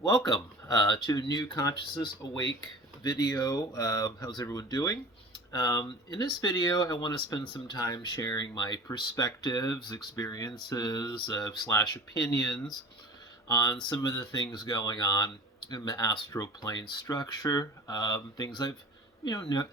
Welcome to a new Consciousness Awake video. How's everyone doing? In this video, I want to spend some time sharing my perspectives, experiences, slash opinions on some of the things going on in the astral plane structure. Things I've,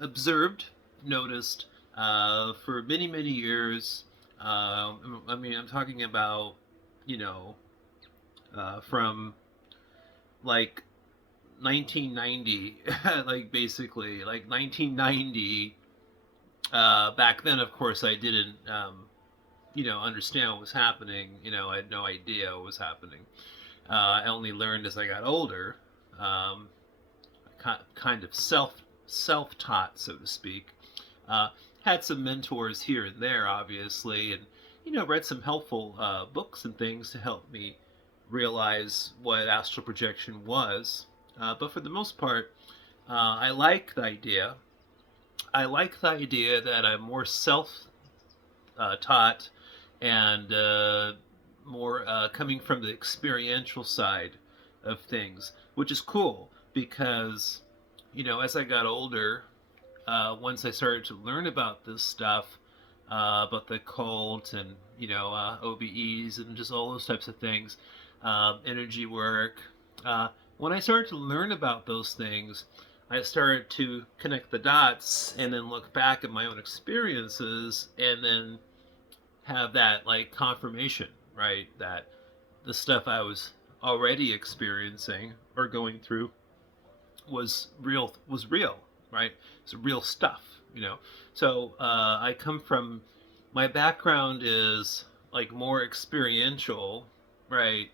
observed, noticed for many, many years. I'm talking about, you know, from like 1990, like basically like 1990. Back then, of course, I didn't, understand what was happening. I had no idea what was happening. I only learned as I got older, um, kind of self-taught, so to speak. Had some mentors here and there, obviously, and read some helpful books and things to help me realize what astral projection was. But for the most part, I like the idea. I like the idea that I'm more self-taught and more coming from the experiential side of things, which is cool because, as I got older, once I started to learn about this stuff, about the cult and OBEs and just all those types of things, energy work. When I started to learn about those things, I started to connect the dots and then look back at my own experiences and then have that like confirmation, right? That the stuff I was already experiencing or going through was real, right? It's real stuff. So I come from, my background is like more experiential, right?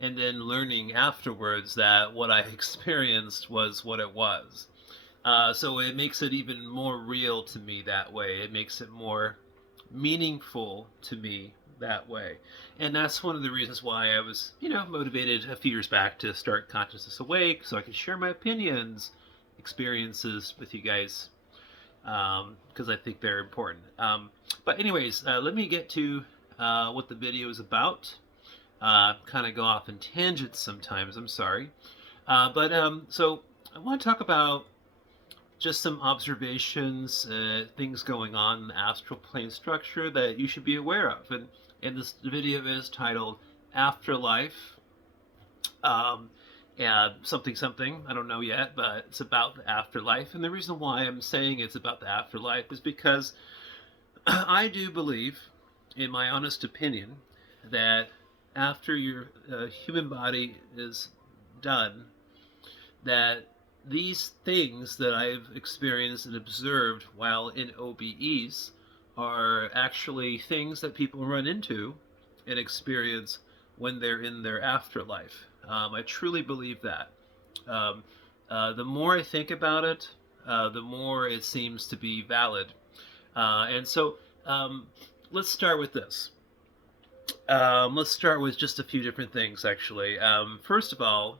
And then learning afterwards that what I experienced was what it was. So it makes it even more real to me that way. It makes it more meaningful to me that way. And that's one of the reasons why I was, motivated a few years back to start Consciousness Awake so I could share my opinions, experiences with you guys, because I think they're important. But anyways, let me get to what the video is about. Kind of go off in tangents sometimes, I'm sorry. So I want to talk about just some observations, things going on in the astral plane structure that you should be aware of. And this video is titled Afterlife, something something, I don't know yet, but it's about the afterlife. And the reason why I'm saying it's about the afterlife is because I do believe, in my honest opinion, that after your human body is done, that these things that I've experienced and observed while in OBEs are actually things that people run into and experience when they're in their afterlife. I truly believe that. The more I think about it, the more it seems to be valid. And so let's start with this. Let's start with just a few different things, actually. First of all,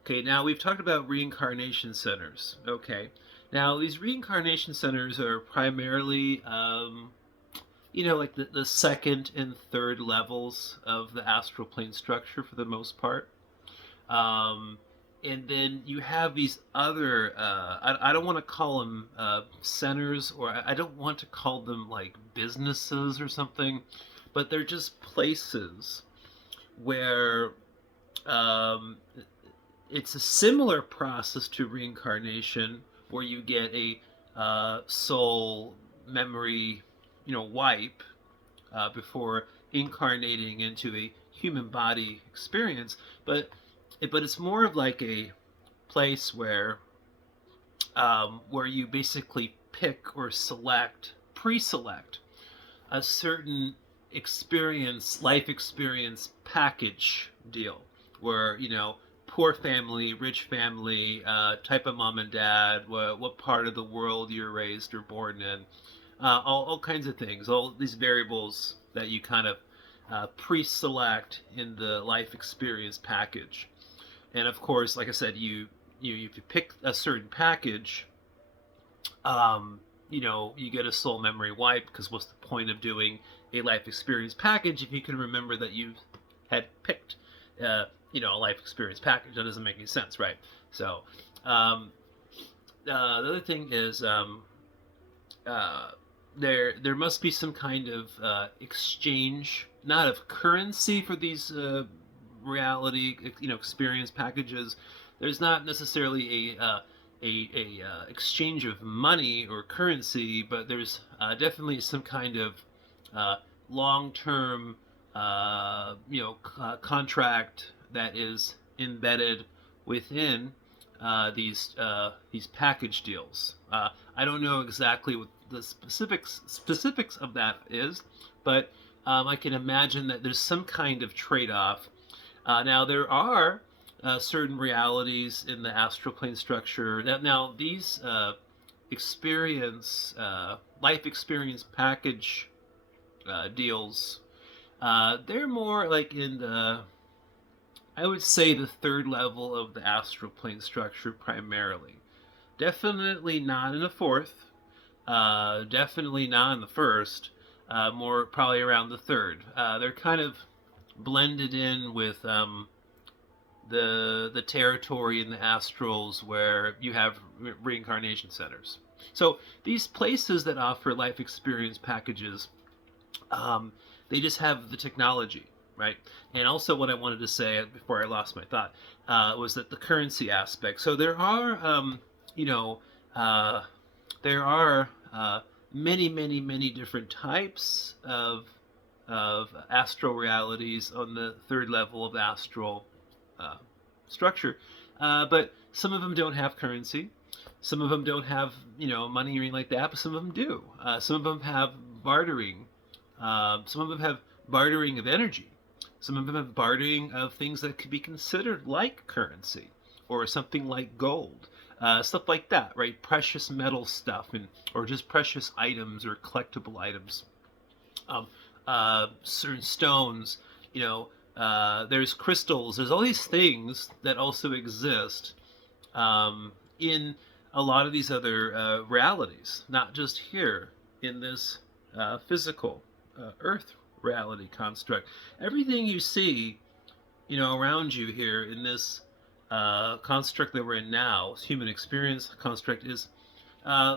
okay, now we've talked about reincarnation centers. Okay, now these reincarnation centers are primarily, like the second and third levels of the astral plane structure for the most part. And then you have these other, I don't want to call them centers, or I don't want to call them like businesses or something, but they're just places where it's a similar process to reincarnation, where you get a soul memory, wipe before incarnating into a human body experience. But it's more of like a place where you basically pick or pre-select a certain life experience package deal, where poor family, rich family, type of mom and dad, what part of the world you're raised or born in, all kinds of things, all these variables that you kind of pre-select in the life experience package. And of course, like I said, if you pick a certain package, you get a soul memory wipe, because what's the point of doing a life experience package if you can remember that you had picked a life experience package. That doesn't make any sense, right? So um, the other thing is uh, there must be some kind of exchange, not of currency for these reality experience packages. There's not necessarily a exchange of money or currency, but there's definitely some kind of uh, long-term contract that is embedded within these package deals. I don't know exactly what the specifics of that is, but I can imagine that there's some kind of trade-off. Now there are certain realities in the astral plane structure. Now these life experience package deals, they're more like in the, I would say, the third level of the astral plane structure primarily. Definitely not in the fourth. Definitely not in the first. More probably around the third. They're kind of blended in with the territory in the astrals where you have reincarnation centers. So these places that offer life experience packages, um, they just have the technology, right? And also, what I wanted to say before I lost my thought was that the currency aspect. So there are, you know, uh, there are many, many, many different types of astral realities on the third level of astral uh, structure, but some of them don't have currency. Some of them don't have money or anything like that, but some of them do. Some of them have bartering. Some of them have bartering of energy. Some of them have bartering of things that could be considered like currency or something like gold. Stuff like that, right? Precious metal stuff, or just precious items or collectible items. Um, Certain stones, there's crystals. There's all these things that also exist in a lot of these other realities, not just here in this physical Earth reality construct. Everything you see, around you here in this construct that we're in now, human experience construct, is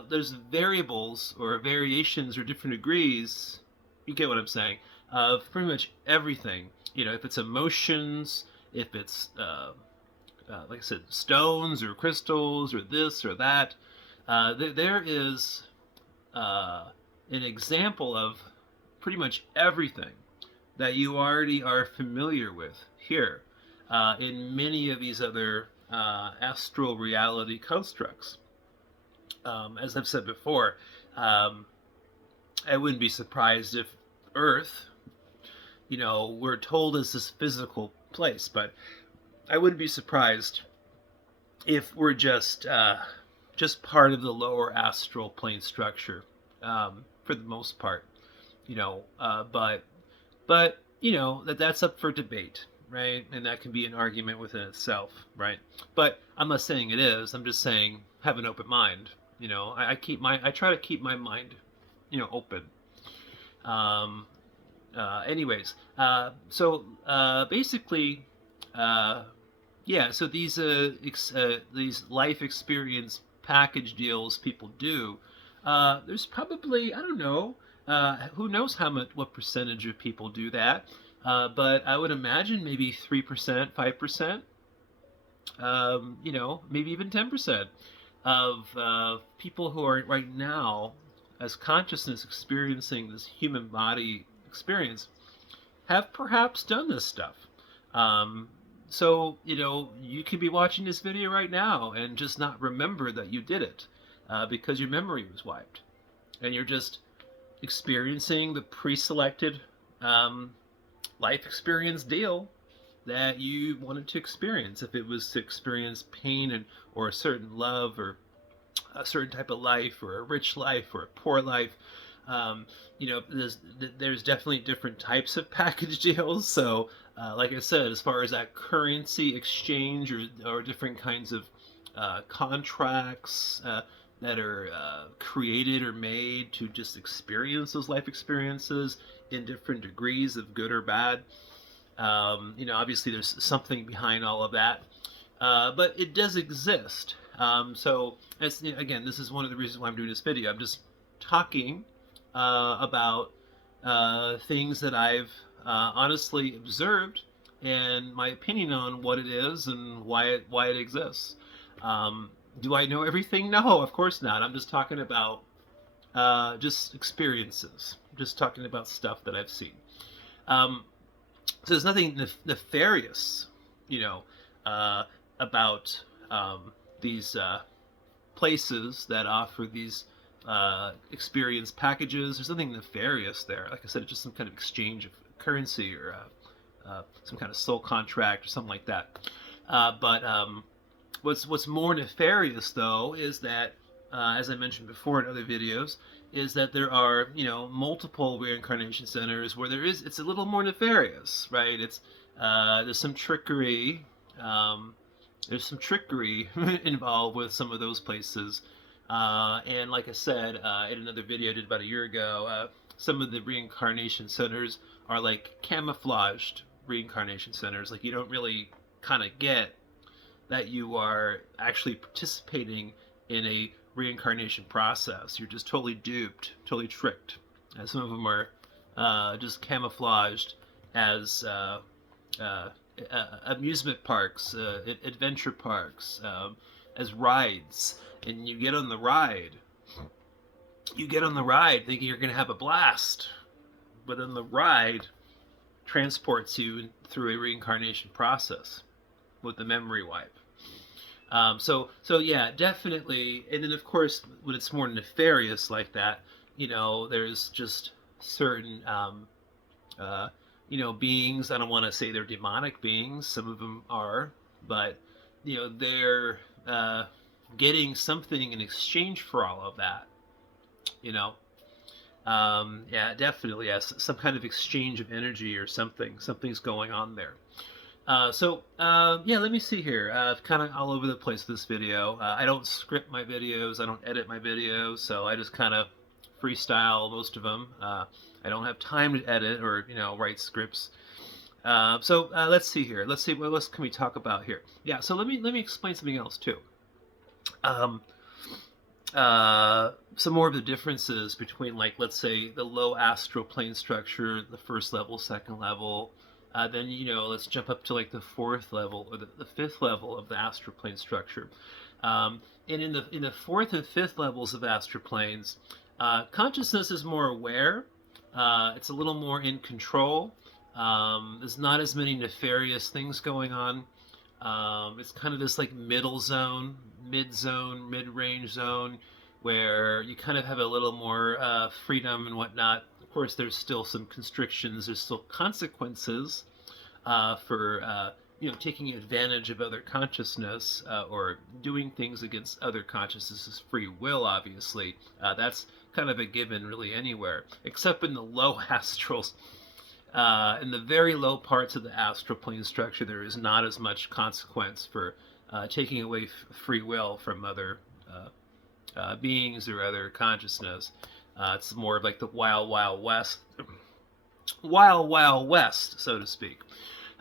there's variables or variations or different degrees. You get what I'm saying? Of pretty much everything. If it's emotions, if it's like I said, stones or crystals or this or that. There is an example of pretty much everything that you already are familiar with here in many of these other astral reality constructs. As I've said before, I wouldn't be surprised if Earth, we're told is this physical place, but I wouldn't be surprised if we're just part of the lower astral plane structure for the most part, but that's up for debate, right? And that can be an argument within itself, right? But I'm not saying it is. I'm just saying have an open mind. I try to keep my mind, open. Um, Anyways, so basically, yeah. So these life experience package deals people do. There's probably, I don't know. Who knows what percentage of people do that? But I would imagine maybe 3%, 5%. Maybe even 10% of people who are right now, as consciousness experiencing this human body experience, have perhaps done this stuff. So, you could be watching this video right now and just not remember that you did it because your memory was wiped. And you're just experiencing the pre-selected life experience deal that you wanted to experience. If it was to experience pain or a certain love or a certain type of life or a rich life or a poor life, there's definitely different types of package deals. So, like I said, as far as that currency exchange or different kinds of contracts that are created or made to just experience those life experiences in different degrees of good or bad, Obviously there's something behind all of that, but it does exist. So, again, this is one of the reasons why I'm doing this video. I'm just talking about things that I've honestly observed and my opinion on what it is and why it exists. Do I know everything? No, of course not. I'm just talking about just experiences, just talking about stuff that I've seen. So there's nothing nefarious, you know, about these places that offer these experience packages. There's nothing nefarious there. Like I said, it's just some kind of exchange of currency or some kind of soul contract or something like that. But what's more nefarious though is that, as I mentioned before in other videos, is that there are multiple reincarnation centers where it's a little more nefarious, right? It's there's some trickery. There's some trickery involved with some of those places. And like I said in another video I did about a year ago, some of the reincarnation centers are like camouflaged reincarnation centers. Like you don't really kind of get that you are actually participating in a reincarnation process. You're just totally duped, totally tricked. And some of them are just camouflaged as amusement parks, adventure parks, as rides. And you get on the ride. You get on the ride thinking you're going to have a blast. But then the ride transports you through a reincarnation process with the memory wipe. So yeah, definitely. And then of course, when it's more nefarious like that, there's just certain, beings. I don't want to say they're demonic beings. Some of them are, but they're getting something in exchange for all of that. Yeah, definitely, yes, some kind of exchange of energy or something. Something's going on there. Yeah, let me see here. Kind of all over the place with this video. I don't script my videos. I don't edit my videos, so I just kind of freestyle most of them. I don't have time to edit or write scripts. Let's see here. Let's see what else can we talk about here. Yeah. So let me explain something else too. Some more of the differences between, like, let's say the low astral plane structure, the first level, second level. Then let's jump up to like the fourth level or the fifth level of the astral plane structure. And in the fourth and fifth levels of astral planes, consciousness is more aware. It's a little more in control. There's not as many nefarious things going on. It's kind of this like middle zone, mid-range zone, where you kind of have a little more freedom and whatnot. Of course, there's still some constrictions. There's still consequences for taking advantage of other consciousness or doing things against other consciousness's free will. Obviously, that's kind of a given, really, anywhere except in the low astrals. In the very low parts of the astral plane structure, there is not as much consequence for taking away free will from other beings or other consciousness. It's more of like the wild, wild west, so to speak.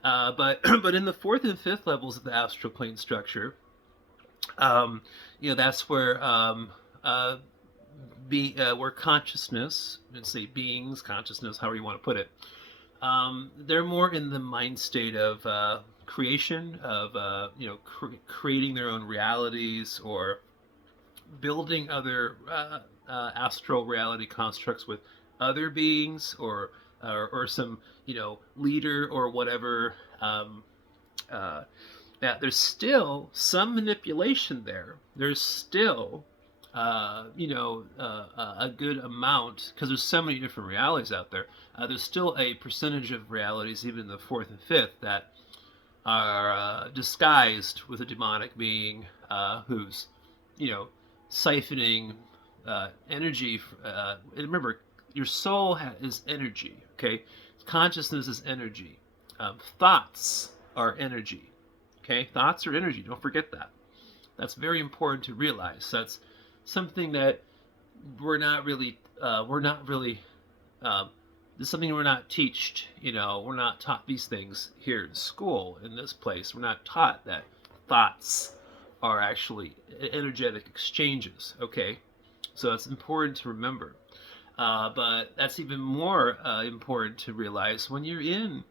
But in the fourth and fifth levels of the astral plane structure, that's where where consciousness, let's say beings, consciousness, however you want to put it, they're more in the mind state of creation, of creating their own realities or building other astral reality constructs with other beings or some leader or whatever. That there's still some manipulation there. There's still a good amount, because there's so many different realities out there. There's still a percentage of realities, even in the fourth and fifth, that are disguised with a demonic being who's siphoning energy. And remember, your soul is energy. Okay, consciousness is energy. Thoughts are energy. Okay, thoughts are energy. Don't forget that. That's very important to realize. That's something that we're not really This is something we're not taught. We're not taught these things here in school, in this place. We're not taught that thoughts are actually energetic exchanges. Okay, so it's important to remember. But that's even more important to realize when you're in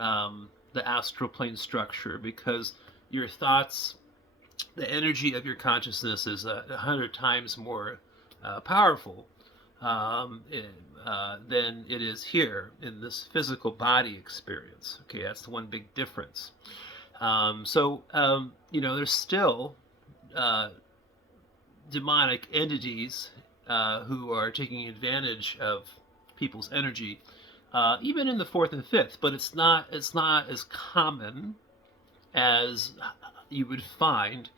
the astral plane structure, because your thoughts, the energy of your consciousness is 100 times more powerful than it is here in this physical body experience. Okay, that's the one big difference. There's still demonic entities who are taking advantage of people's energy, even in the fourth and fifth. But it's not as common as you would find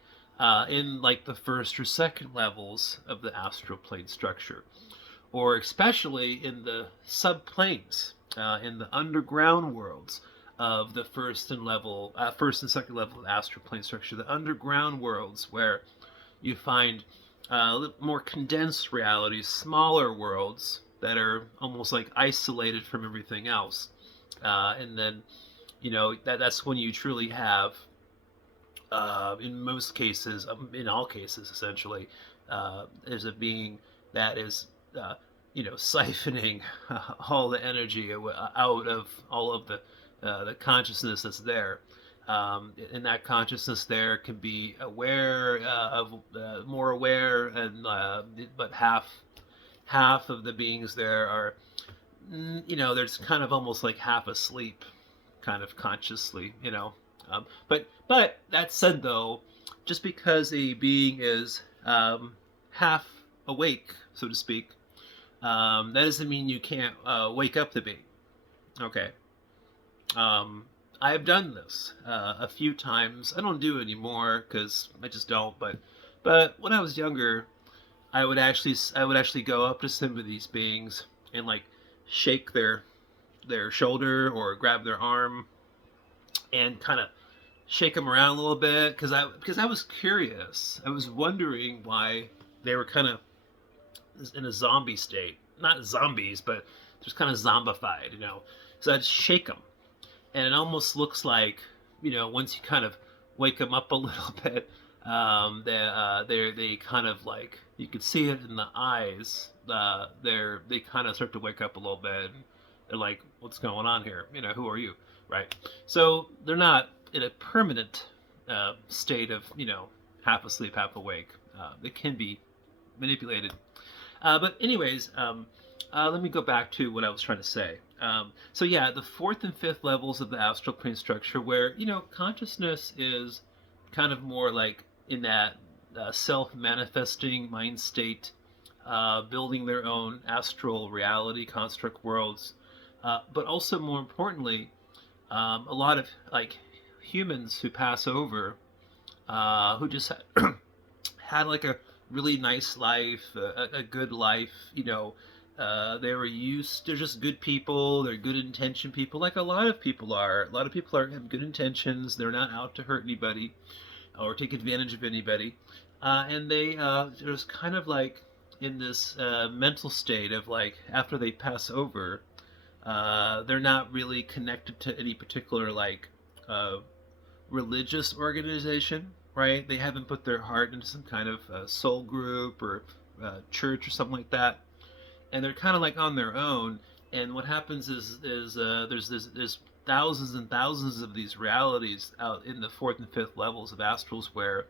in like the first or second levels of the astral plane structure, or especially in the subplanes, in the underground worlds of the first and second level of the astral plane structure, the underground worlds where you find more condensed realities, smaller worlds that are almost like isolated from everything else. And then, that's when you truly have, in most cases, in all cases, essentially, there's a being that is, siphoning all the energy out of all of the consciousness that's there. And that consciousness there can be aware more aware, and but half of the beings there are, there's kind of almost like half asleep, kind of consciously, but that said, though, just because a being is half awake, so to speak, that doesn't mean you can't wake up the being. Okay. I have done this a few times. I don't do it anymore because I just don't. But when I was younger, I would actually go up to some of these beings and like shake their shoulder or grab their arm and kind of shake them around a little bit, because I was curious. I was wondering why they were kind of in a zombie state. Not zombies, but just kind of zombified, So I'd shake them, and it almost looks like, once you kind of wake them up a little bit, they kind of like, you could see it in the eyes. They kind of start to wake up a little bit. And they're like, "What's going on here? Who are you?" Right? So they're not in a permanent state of, half asleep, half awake. They can be manipulated. But anyways, let me go back to what I was trying to say. So yeah, the fourth and fifth levels of the astral plane structure, where consciousness is kind of more like in that self-manifesting mind state, building their own astral reality construct worlds, but also more importantly, a lot of like humans who pass over, who just had like a really nice life, a good life, they were they're just good people, they're good intention people, like a lot of people are. A lot of people have good intentions, they're not out to hurt anybody or take advantage of anybody. And they just kind of like in this mental state of like, after they pass over, they're not really connected to any particular like religious organization, right? They haven't put their heart into some kind of soul group or church or something like that, and they're kind of like on their own. And what happens is there's thousands and thousands of these realities out in the fourth and fifth levels of astrals where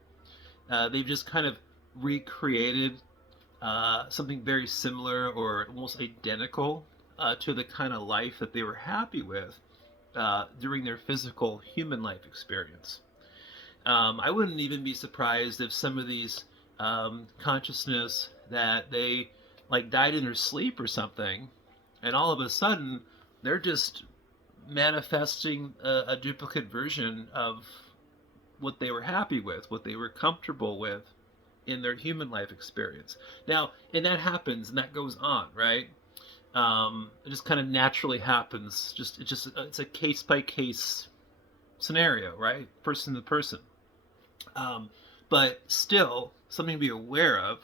they've just kind of recreated something very similar or almost identical to the kind of life that they were happy with during their physical human life experience. I wouldn't even be surprised if some of these consciousness that they like died in their sleep or something, and all of a sudden they're just manifesting a duplicate version of what they were happy with, what they were comfortable with in their human life experience. Now, and that happens, and that goes on, right? It just kind of naturally happens. It's a case by case scenario, right? Person to person. But still, something to be aware of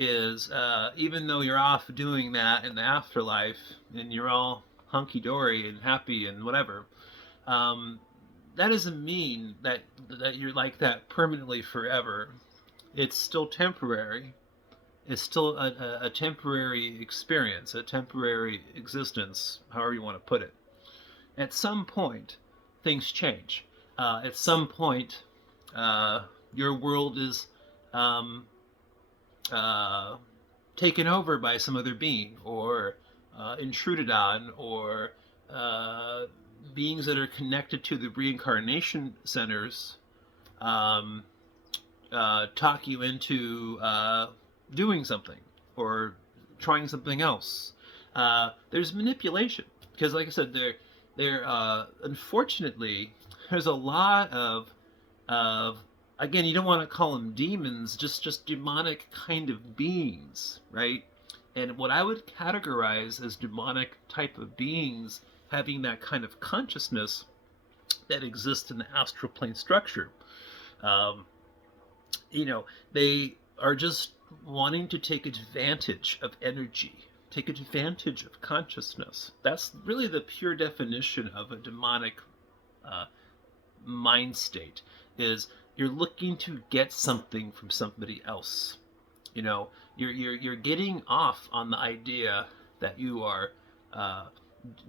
is even though you're off doing that in the afterlife, and you're all hunky-dory and happy and whatever. That doesn't mean that you're like that permanently forever. It's still temporary. It's still a temporary experience, a temporary existence, however you want to put it. At some point, things change. At some point, your world is um, uh, taken over by some other being, or intruded on, or uh, beings that are connected to the reincarnation centers um, talk you into doing something or trying something else. There's manipulation because, like I said, there unfortunately there's a lot of again, you don't want to call them demons, just demonic kind of beings, right? And what I would categorize as demonic type of beings having that kind of consciousness that exists in the astral plane structure. Um, they are just wanting to take advantage of energy, take advantage of consciousness. That's really the pure definition of a demonic uh, mind state. Is you're looking to get something from somebody else. You're getting off on the idea that you are uh,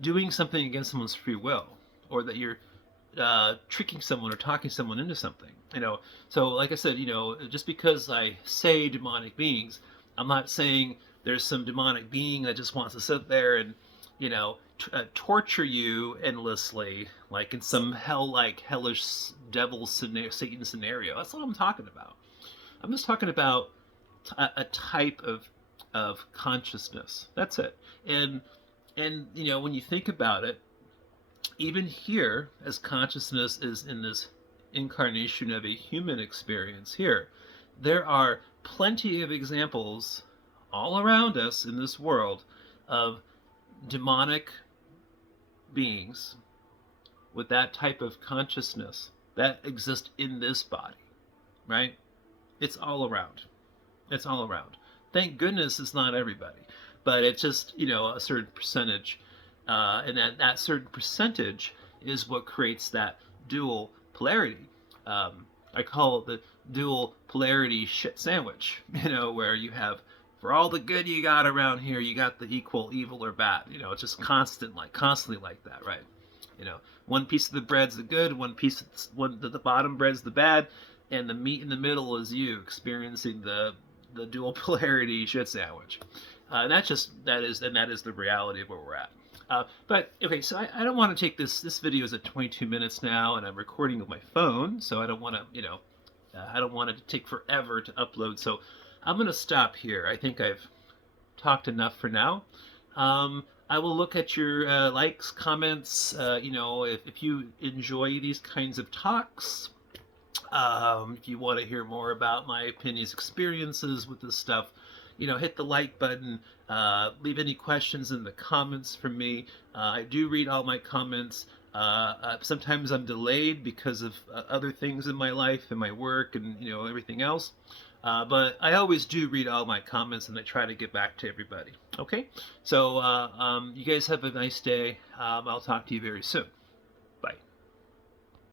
doing something against someone's free will, or that you're tricking someone or talking someone into something. So like I said, just because I say demonic beings, I'm not saying there's some demonic being that just wants to sit there and torture you endlessly, like in some hell-like hellish devil Satan scenario. That's what I'm talking about. I'm just talking about a type of consciousness. That's it. And when you think about it, even here, as consciousness is in this incarnation of a human experience here, there are plenty of examples all around us in this world of demonic beings with that type of consciousness that exist in this body, right? It's all around. It's all around. Thank goodness it's not everybody, but it's just, a certain percentage. And that certain percentage is what creates that dual polarity. I call it the dual polarity shit sandwich, where you have, for all the good you got around here, you got the equal evil or bad. It's just constantly like that, right? One piece of the bread's the good, the bottom bread's the bad, and the meat in the middle is you experiencing the dual polarity shit sandwich. That is the reality of where we're at. But okay, so I don't want to take this video is at 22 minutes now, and I'm recording with my phone, so I don't want to I don't want it to take forever to upload. So I'm going to stop here. I think I've talked enough for now. I will look at your likes, comments. If you enjoy these kinds of talks, if you want to hear more about my opinions, experiences with this stuff, hit the like button. Leave any questions in the comments for me. I do read all my comments. Sometimes I'm delayed because of other things in my life and my work and everything else. But I always do read all my comments and I try to get back to everybody. Okay, so you guys have a nice day. I'll talk to you very soon.